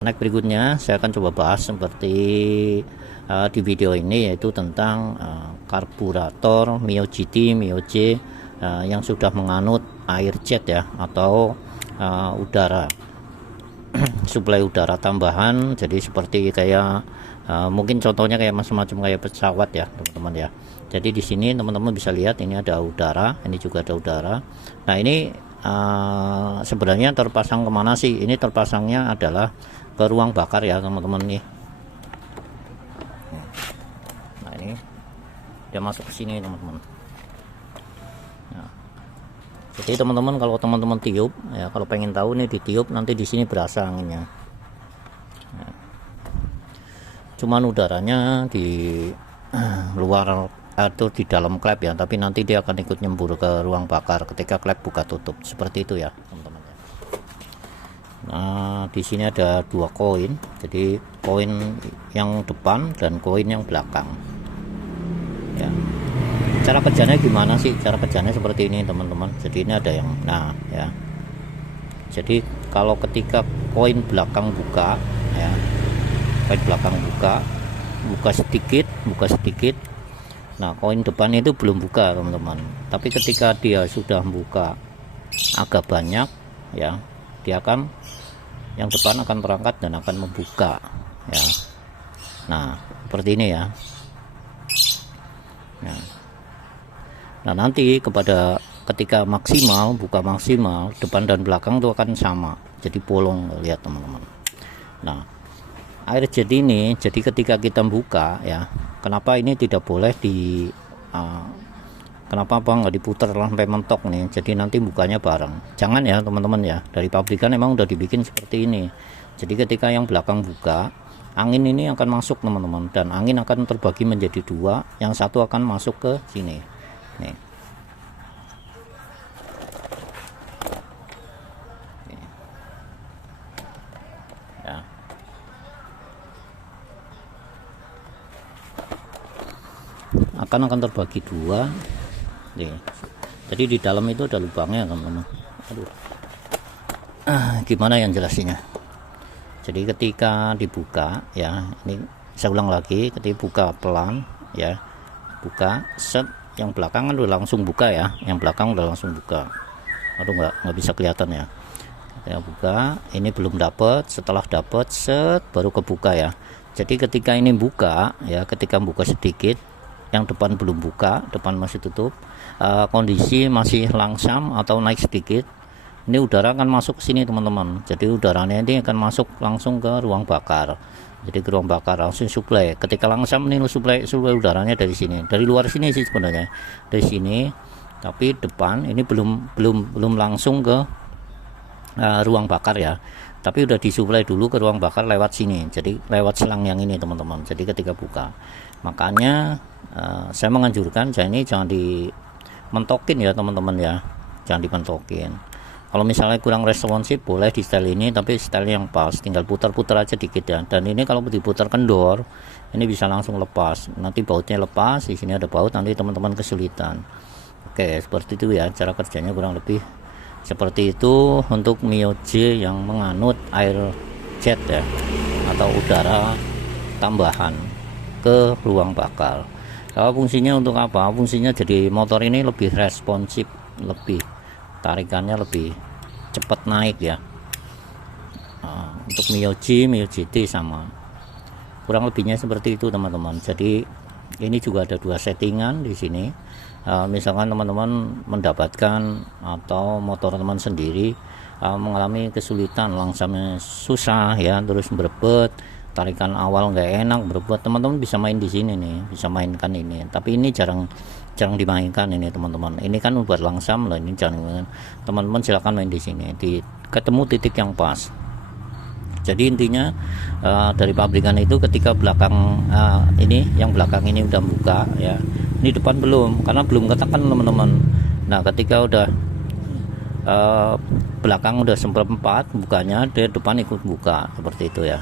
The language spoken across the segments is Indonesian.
Next berikutnya saya akan coba bahas seperti di video ini, yaitu tentang karburator Mio GT, Mio J yang sudah menganut air jet ya, atau udara suplai udara tambahan. Jadi seperti kayak mungkin contohnya kayak macam-macam kayak pesawat ya teman-teman ya. Jadi di sini teman-teman bisa lihat ini ada udara, ini juga ada udara. Nah ini sebenarnya terpasang kemana sih? Ini terpasangnya adalah ke ruang bakar ya teman-teman nih. Nah ini dia masuk ke sini teman-teman. Nah, jadi teman-teman kalau teman-teman tiup ya, kalau pengen tahu nih ditiup nanti di sini berasa anginnya. Nah, cuman udaranya di luar atau di dalam klep ya, tapi nanti dia akan ikut nyembur ke ruang bakar ketika klep buka tutup, seperti itu ya teman-teman. Nah di sini ada dua koin, jadi koin yang depan dan koin yang belakang ya. Cara kerjanya gimana sih? Cara kerjanya seperti ini teman-teman. Jadi ini ada yang ya, jadi kalau ketika koin belakang buka ya, koin belakang buka sedikit, nah koin depan itu belum buka teman-teman. Tapi ketika dia sudah buka agak banyak ya, dia akan yang depan akan berangkat dan akan membuka ya. Nah seperti ini ya. Nah nanti ketika maksimal, buka maksimal, depan dan belakang itu akan sama, jadi bolong, lihat teman-teman. Nah air jet ini, jadi ketika kita buka ya, kenapa ini tidak boleh kenapa nggak diputar sampai mentok nih, jadi nanti bukanya bareng. Jangan ya teman-teman ya, dari pabrikan emang udah dibikin seperti ini. Jadi ketika yang belakang buka, angin ini akan masuk teman-teman, dan angin akan terbagi menjadi dua, yang satu akan masuk ke sini nih. Ya. Akan terbagi dua nih. Jadi di dalam itu ada lubangnya teman-teman. Gimana yang jelasinnya? Jadi ketika dibuka ya, ini saya ulang lagi, ketika buka pelan ya, buka set, yang belakang kan udah langsung buka ya, yang belakang udah langsung buka. Aduh nggak bisa kelihatan ya. Ya buka, ini belum dapat, setelah dapat set baru kebuka ya. Jadi ketika ini buka ya, ketika buka sedikit, yang depan belum buka, depan masih tutup, kondisi masih langsam atau naik sedikit, ini udara akan masuk ke sini teman-teman. Jadi udaranya ini akan masuk langsung ke ruang bakar. Jadi ke ruang bakar langsung suplai. Ketika langsam ini suplai udaranya dari sini, dari luar sini sih sebenarnya, dari sini. Tapi depan ini belum langsung ke ruang bakar ya, tapi udah disuplai dulu ke ruang bakar lewat sini. Jadi lewat selang yang ini teman-teman. Jadi ketika buka, makanya saya menganjurkan jangan dimentokin ya teman-teman ya, jangan dimentokin. Kalau misalnya kurang responsif boleh di style ini, tapi style yang pas, tinggal putar-putar aja dikit ya. Dan ini kalau diputar kendor, ini bisa langsung lepas, nanti bautnya lepas, di sini ada baut, nanti teman-teman kesulitan. Oke seperti itu ya, cara kerjanya kurang lebih seperti itu untuk Mio J yang menganut air jet ya, atau udara tambahan ke ruang bakar. Kalau fungsinya untuk apa? Fungsinya jadi motor ini lebih responsif, lebih tarikannya lebih cepat naik ya. Untuk Mio J, Mio GT sama, kurang lebihnya seperti itu teman-teman. Jadi ini juga ada dua settingan di sini. Misalkan teman-teman mendapatkan atau motor teman sendiri mengalami kesulitan, langsamnya susah ya, terus berebut, tarikan awal nggak enak, berebut, teman-teman bisa main di sini nih, bisa mainkan ini. Tapi ini jarang dimainkan ini teman-teman. Ini kan buat langsam lah, ini jangan, teman-teman silakan main di sini, ketemu titik yang pas. Jadi intinya dari pabrikan itu ketika belakang ini, yang belakang ini udah buka ya, ini depan belum, karena belum ketekan teman-teman. Nah ketika udah belakang udah seperempat bukanya, dia depan ikut buka, seperti itu ya.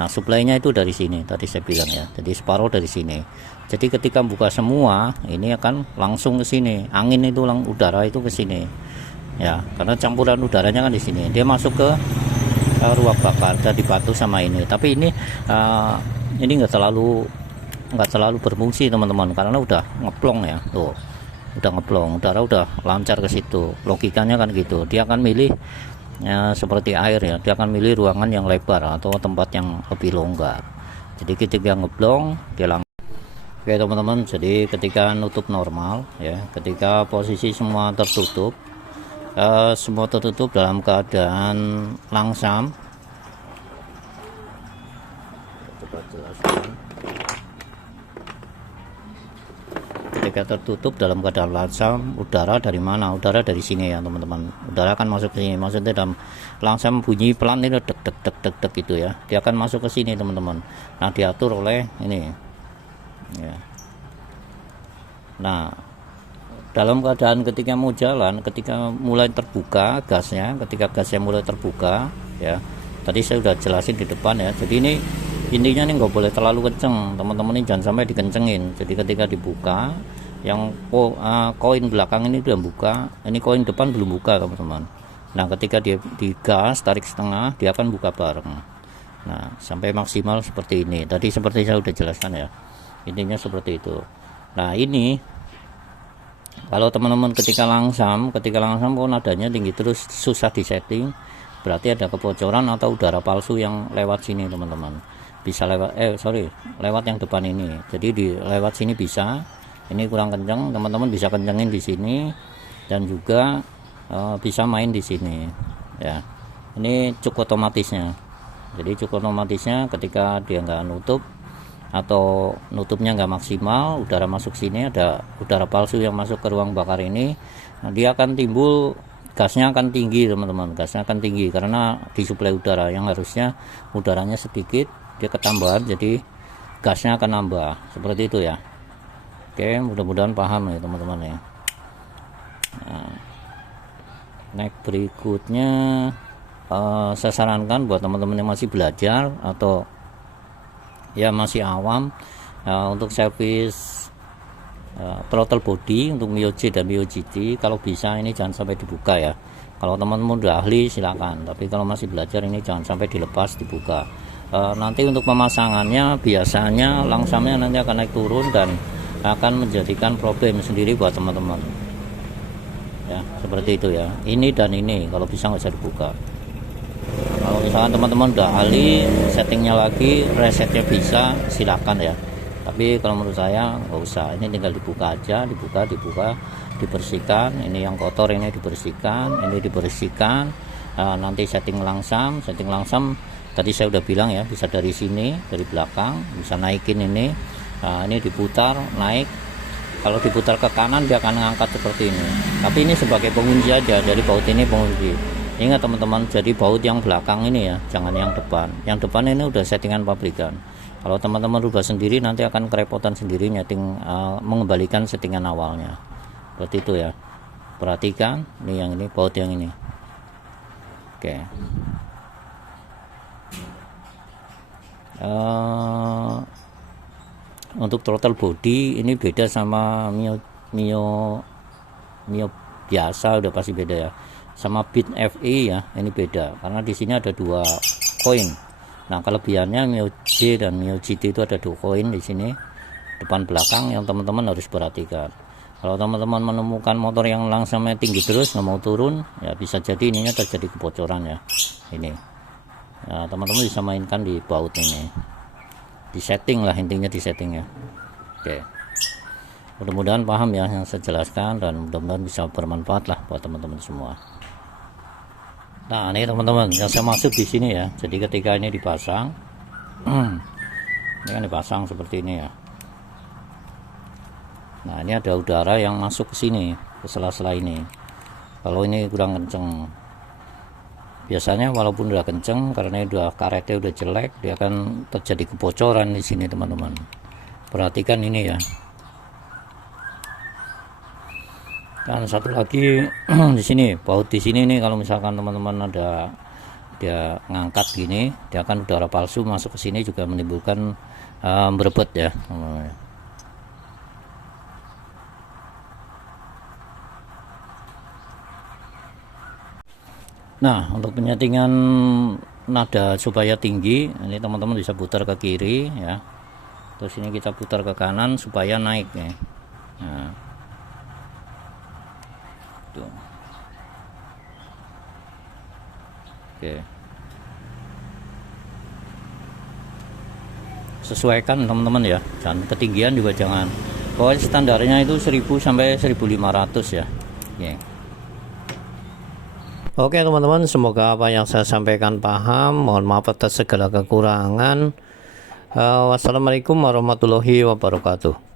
Nah suplainya itu dari sini tadi saya bilang ya, jadi separuh dari sini. Jadi ketika buka semua ini akan langsung ke sini, angin itu udara itu ke sini ya, karena campuran udaranya kan di sini, dia masuk ke ruang bakar dari batu sama ini. Tapi ini nggak terlalu berfungsi teman-teman, karena udah ngeplong ya, tuh udah ngeplong, udara udah lancar ke situ. Logikanya kan gitu, dia akan milih seperti air ya, dia akan milih ruangan yang lebar atau tempat yang lebih longgar. Jadi ketika ngeplong dia langsung. Oke teman-teman, jadi ketika nutup normal ya, ketika posisi semua tertutup, dalam keadaan langsam. Coba jelaskan. Ketika tertutup dalam keadaan langsam, udara dari mana? Udara dari sini ya teman-teman. Udara akan masuk ke sini. Maksudnya dalam langsam bunyi pelan itu dek dek dek dek dek gitu ya. Dia akan masuk ke sini teman-teman. Nah diatur oleh ini. Ya. Nah, dalam keadaan ketika mau jalan, ketika mulai terbuka gasnya, ketika gasnya mulai terbuka, ya, tadi saya sudah jelasin di depan ya. Jadi ini intinya nih nggak boleh terlalu kenceng, teman-teman, ini jangan sampai dikencengin. Jadi ketika dibuka, yang koin belakang ini udah buka, ini koin depan belum buka teman-teman. Nah, ketika dia digas tarik setengah, dia akan buka bareng. Nah, sampai maksimal seperti ini. Tadi seperti saya sudah jelaskan ya. Intinya seperti itu. Nah ini kalau teman-teman ketika langsam kok nadanya tinggi terus susah disetting, berarti ada kebocoran atau udara palsu yang lewat sini teman-teman. Bisa lewat lewat yang depan ini. Jadi lewat sini bisa. Ini kurang kencang, teman-teman bisa kencengin di sini dan juga bisa main di sini ya. Ini cuk otomatisnya. Jadi cuk otomatisnya ketika dia nggak nutup atau nutupnya nggak maksimal, udara masuk sini, ada udara palsu yang masuk ke ruang bakar ini. Nah, dia akan timbul, gasnya akan tinggi teman-teman, gasnya akan tinggi karena disuplai udara yang harusnya udaranya sedikit, dia ketambahan, jadi gasnya akan nambah seperti itu ya. Oke, mudah-mudahan paham ya teman-teman ya. Nah, next berikutnya saya sarankan buat teman-teman yang masih belajar atau ya masih awam, untuk servis throttle body untuk Mio J dan Mio GT, kalau bisa ini jangan sampai dibuka ya. Kalau teman-teman udah ahli silakan, tapi kalau masih belajar ini jangan sampai dilepas dibuka. Nanti untuk pemasangannya biasanya langsamnya nanti akan naik turun dan akan menjadikan problem sendiri buat teman-teman ya, seperti itu ya. Ini dan ini kalau bisa nggak usah dibuka. Kalau misalkan teman-teman udah ahli, settingnya lagi, resetnya bisa, silakan ya. Tapi kalau menurut saya nggak usah, ini tinggal dibuka aja, dibuka, dibersihkan. Ini yang kotor ini dibersihkan, ini dibersihkan. Nanti setting langsam. Tadi saya udah bilang ya, bisa dari sini, dari belakang, bisa naikin ini. Ini diputar, naik. Kalau diputar ke kanan dia akan ngangkat seperti ini. Tapi ini sebagai pengunci aja, jadi baut ini pengunci. Ingat teman-teman, jadi baut yang belakang ini ya, jangan yang depan. Yang depan ini udah settingan pabrikan. Kalau teman-teman rubah sendiri nanti akan kerepotan sendiri nyeting, mengembalikan settingan awalnya. Seperti itu ya. Perhatikan, ini yang ini baut yang ini. Oke. Untuk throttle body ini beda sama Mio biasa, udah pasti beda ya. Sama Beat FE ya, ini beda karena di sini ada dua koin. Nah, kelebihannya Mio J dan Mio GT itu ada dua koin di sini depan belakang yang teman-teman harus perhatikan. Kalau teman-teman menemukan motor yang langsamnya tinggi terus nggak mau turun, ya bisa jadi ininya terjadi kebocoran ya. Ini, ya, teman-teman bisa mainkan di baut ini, di setting lah, intinya di setting ya. Oke, mudah-mudahan paham ya yang saya jelaskan dan mudah-mudahan bisa bermanfaat lah buat teman-teman semua. Nah, ini teman-teman yang saya masuk di sini ya. Jadi ketika ini dipasang, ini kan dipasang seperti ini ya. Nah, ini ada udara yang masuk ke sini, ke sela-sela ini. Kalau ini kurang kenceng, biasanya walaupun udah kenceng, karena udah karetnya udah jelek, dia akan terjadi kebocoran di sini teman-teman. Perhatikan ini ya. Dan satu lagi di sini, baut di sini nih, kalau misalkan teman-teman ada dia ngangkat gini, dia akan udara palsu masuk ke sini juga menimbulkan berebut ya. Nah, untuk penyetingan nada supaya tinggi, ini teman-teman bisa putar ke kiri ya. Terus ini kita putar ke kanan supaya naik ya. Nah, tuh. Oke. Sesuaikan teman-teman ya, dan ketinggian juga jangan. Pokoknya standarnya itu 1000 sampai 1500 ya. Oke teman-teman, semoga apa yang saya sampaikan paham. Mohon maaf atas segala kekurangan. Wassalamualaikum warahmatullahi wabarakatuh.